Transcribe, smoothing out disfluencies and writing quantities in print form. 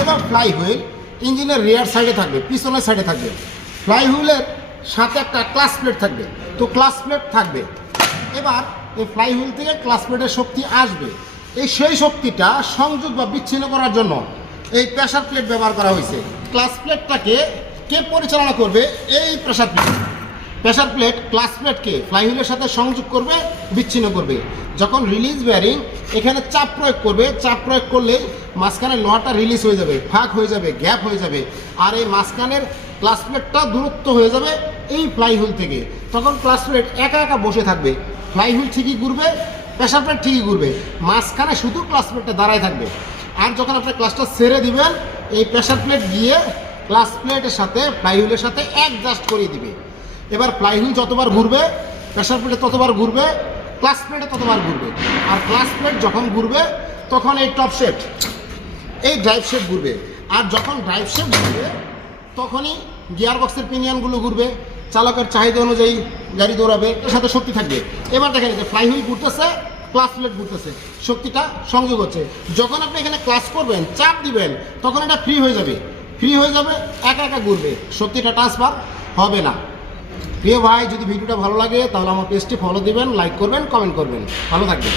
হলো fly wheel, ইঞ্জিনের রিয়ার সাইডে থাকবে, পিছনের সাইডে থাকবে। ফ্লাই হুইলের সাথে একটা ক্লাচ প্লেট থাকবে, তো ক্লাচ প্লেট থাকবে। এবার এই ফ্লাই হুইল থেকে ক্লাচ প্লেটের শক্তি আসবে, সেই শক্তিটা সংযোগ বা বিচ্ছিন্ন করার জন্য এই প্রেসার প্লেট ব্যবহার করা হয়েছে। ক্লাচ প্লেটটাকে কে পরিচালনা করবে? এই pressure plate. Pressure plate clutch প্লেটকে ফ্লাই হুইলের সাথে সংযোগ করবে, বিচ্ছিন্ন করবে। যখন রিলিজ বেয়ারিং এখানে চাপ প্রয়োগ করবে, চাপ প্রয়োগ করলে মাঝখানে লোহাটা রিলিজ হয়ে যাবে, ফাঁক হয়ে যাবে, গ্যাপ হয়ে যাবে, আর এই মাঝখানের ক্লাচ প্লেটটা দূরত্ব হয়ে যাবে এই ফ্লাই হুইল থেকে। তখন ক্লাচ প্লেট একা একা বসে থাকবে, ফ্লাই হুইল ঠিকই ঘুরবে, প্রেসার প্লেট ঠিকই ঘুরবে, মাঝখানে শুধু ক্লাচ প্লেটটা দাঁড়ায় থাকবে। আর যখন আপনি ক্লাচটা ছেড়ে দিবেন, এই প্রেসার প্লেট গিয়ে ক্লাচ প্লেটের সাথে ফ্লাই হুইলের সাথে অ্যাডজাস্ট করিয়ে দিবে। এবার ফ্লাই হুইল যতবার ঘুরবে, প্রেসার প্লেটে ততবার ঘুরবে, ক্লাচ প্লেটে ততবার ঘুরবে। আর ক্লাচ প্লেট যখন ঘুরবে তখন এই টপ শেপ, এই ড্রাইভ শেপ ঘুরবে। আর যখন ড্রাইভ শেপ ঘুরবে তখনই গিয়ার বক্সের পিনিয়নগুলো ঘুরবে, চালকের চাহিদা অনুযায়ী গাড়ি দৌড়াবে, এর সাথে শক্তি থাকবে। এবার দেখেন যে ফ্লাই হুইল ঘুরতেছে, ক্লাচ প্লেট ঘুরতেছে, শক্তিটা সংযোগ হচ্ছে। যখন আপনি এখানে ক্লাচ করবেন, চাপ দিবেন, তখন এটা ফ্রি হয়ে যাবে, ফ্রি হয়ে যাবে, একা একা ঘুরবে, শক্তিটা ট্রান্সফার হবে না। প্রিয় ভাই, যদি ভিডিওটা ভালো লাগে তাহলে আমার পেজটি ফলো দিবেন, লাইক করবেন, কমেন্ট করবেন। ভালো থাকবেন।